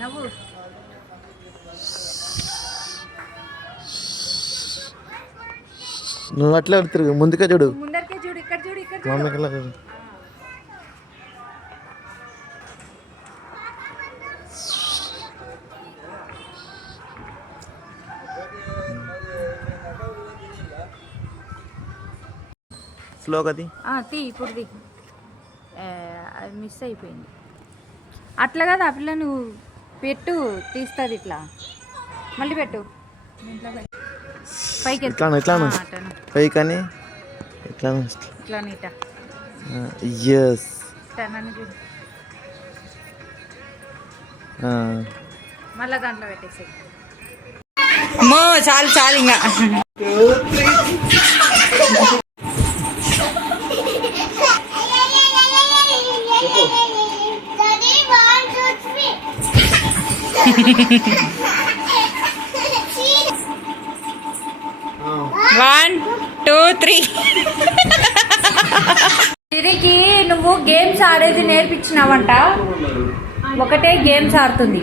నవ్వు. నువ్వు అట్లా తిరుగు, ముందుకే చూడు. ముందరికే చూడు, ఇక్కడ చూడు, ఇక్కడ చూడు. స్లో కది తీ ఇప్పుడు తీ. అది మిస్ అయిపోయింది. అట్లా కదా ఆ పిల్ల, నువ్వు పెట్టు, తీస్తుంది ఇట్లా. మళ్ళీ పెట్టు, పైకి ఇట్లా పైకి అని ఇట్లా ఇట్లా నీట. ఎస్ మళ్ళీ దాంట్లో పెట్టేసి. చాలు చాలు ఇంకా. One two three. సిరికి నువ్వు గేమ్స్ ఆడేది నేర్పించినావంట. ఒకటే గేమ్స్ ఆడుతుంది.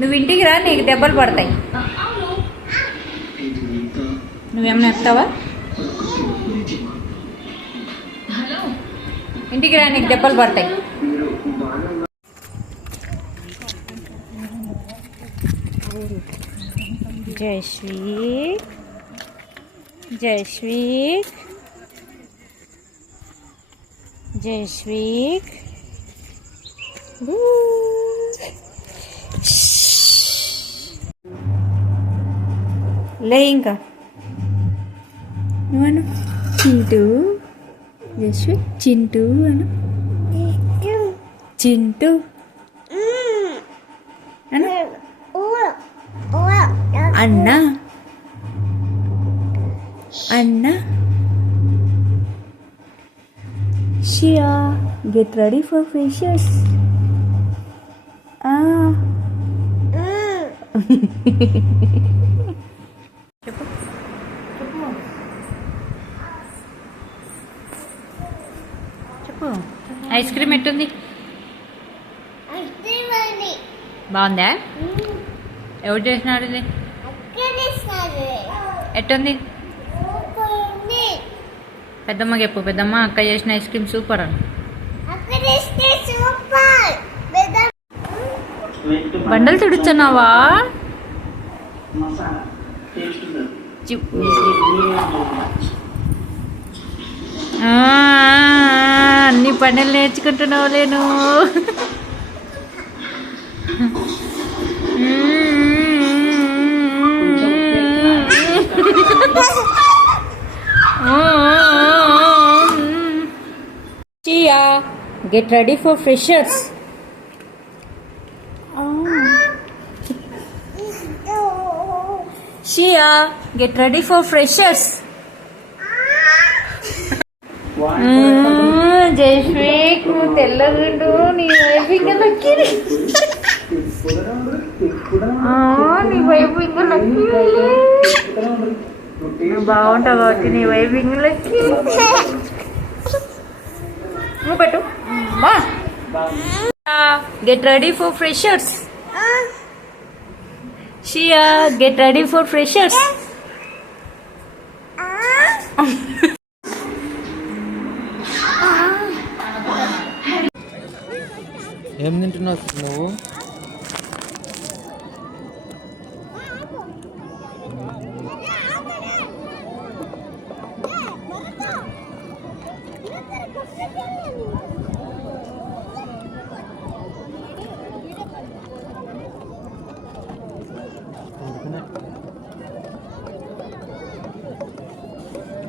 నువ్వు ఇంటికి రా, నీకు దెబ్బలు పడతాయి. నువ్వేమన్నా చెప్తావా? ఇంటికి రా, నీకు దెబ్బలు పడతాయి. జయశ్వీక్, జయశ్వీక్, జయశ్వీక్. లే ఇంకా నువ్వు చింటూ. జయశ్వీక్ చింటూ అను. చింటూ అను. అన్నా, అన్నా. Shia, get ready for freshers. చెప్పు, చెప్పు. ఐస్ క్రీమ్ ఎట్టుంది? బాగుందా? ఎవరు చేసినాడు ఇది? ఎట్టుంది? పెద్దమ్మ చెప్పు. పెద్దమ్మ అక్క చేసిన ఐస్ క్రీమ్ సూపర్ అని. బండలు తుడుచున్నావా? అన్ని పనులు నేర్చుకుంటున్నావు లేను. Shia, get ready for freshers. Shia, get ready for freshers. జయశ్వీక్, నువ్వు తెల్లగుండు, నీ వైపు ఇంకా లక్కీ. నీ వైపు ఇంకా లక్కీ. నువ్వు బాగుంటావు కాబట్టి నీ వైపు ఇంకా లక్కీ. నువ్వు పెట్టు. Get ready for freshers. Shia, get ready for freshers. ఏం తింటున్నావు నువ్వు?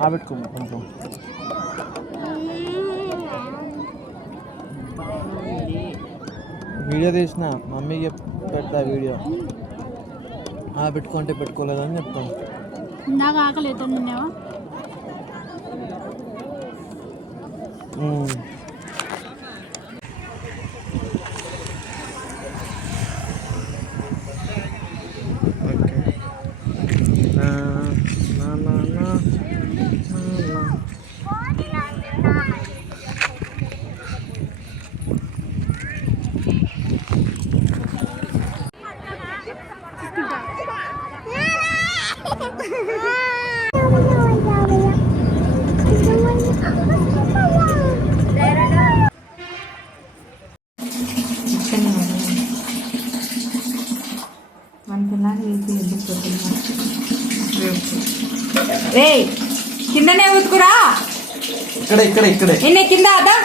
ఆబెట్టుకో కొంచెం. వీడియో తీసిన మమ్మీకి పెడతా వీడియో. పెట్టుకుంటే పెట్టుకోలేదని చెప్తాను. ఇందాక ఆకలి ఎత్తున్నావా? రే కిందనే ఉతుకురా. ఇక్కడే నిన్న కింద అదా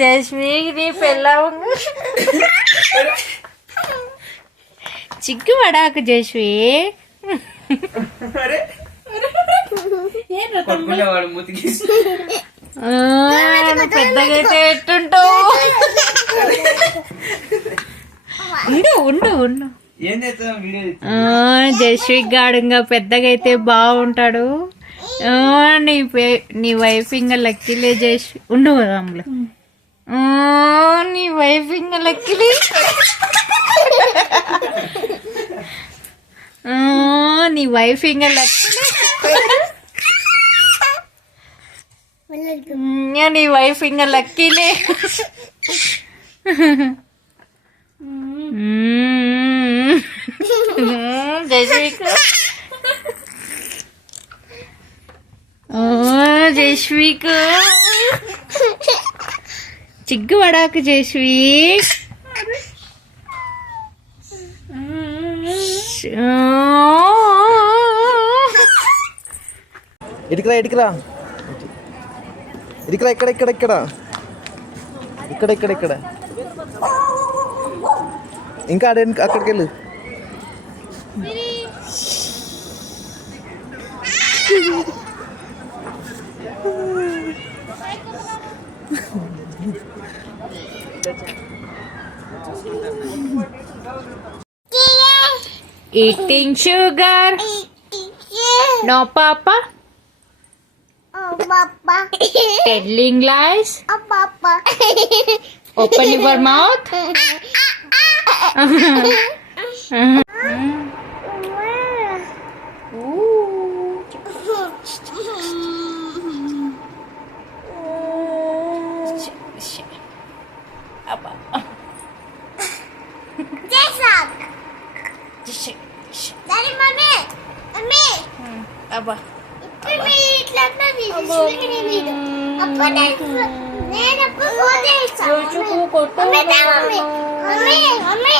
జస్మీ పెళ్ళ చిక్కు పడాకు జస్వి. పెద్దగా అయితే ఎట్టుంటావు. ఉండు జస్విక్ గాడు ఇంకా పెద్దగా అయితే బాగుంటాడు. నీ వైఫ్ ఇంకా లక్కీలే జస్వి. ఉండు అమ్ములు. నీ వైఫ్ ఇంకా లక్కీలే. నీ వైఫ్ ఇంకా లక్కీలే. నీ వైఫ్ ఇంకా లక్కీలే. జస్విక్ జస్విక్ చిగ్గు పడాకు జస్వి. ఇటుకరా ఇక్కడ ఇంకా అక్కడికి వెళ్ళు. Eating sugar. No, Papa. Papa. Telling lies. Papa. Open your mouth. Daddy, mommy. Abba. ఇప్పుడు ఇట్లా వీడు అప్పుడు నేను అప్పుడు ఫోన్ చేస్తాను. మమ్మీ మమ్మీ మమ్మీ మమ్మీ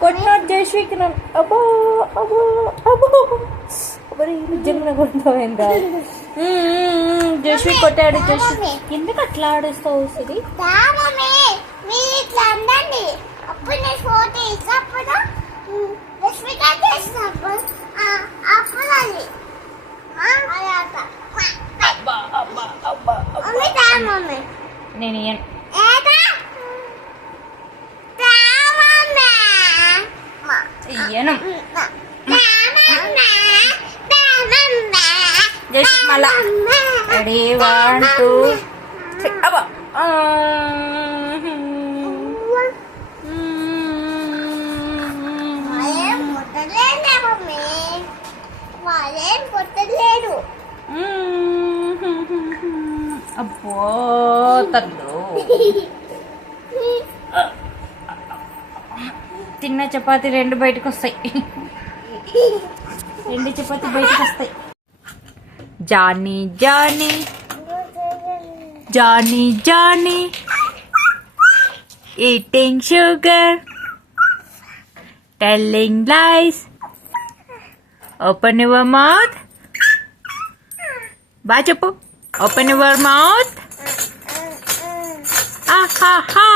కొట్టినాడు జయశ్రీకి. అబ్బో అబ్బో అబ్బో నిజంగా కొడతామైందా? జయశ్రీ కొట్టాడు. జయశ్రీ ఎందుకు అట్లా ఆడేస్తావు సిరి? అప్పుడు నేను ఫోటో ఇచ్చినప్పుడు రష్మిక చేసినప్పుడు అప్పుడు అది మమ్మీ నేను ఇయ్యను. జస్ట్ మళ్ళా రెడీ 1 2 3 అబ్బా. అబ్బో తల్లు తిన్న చపాతి 2 బయటకు వస్తాయి. 2 చపాతి బయటకు వస్తాయి. Johnny Johnny Johnny Johnny eating sugar, telling lies. Open your mouth. Bye చెప్పు. Open your mouth. Ah ha ha.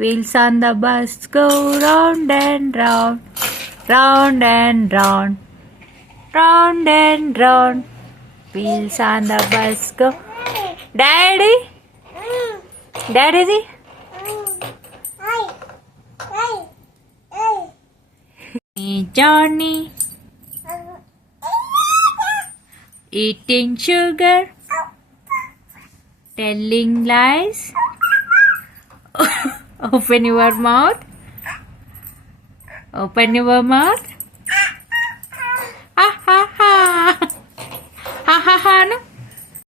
Wheels on the bus go round and round, round and round, round and round. Wheels on the bus go. Daddy, Daddy. Johnny, eating sugar, telling lies. Open your mouth. Open your mouth.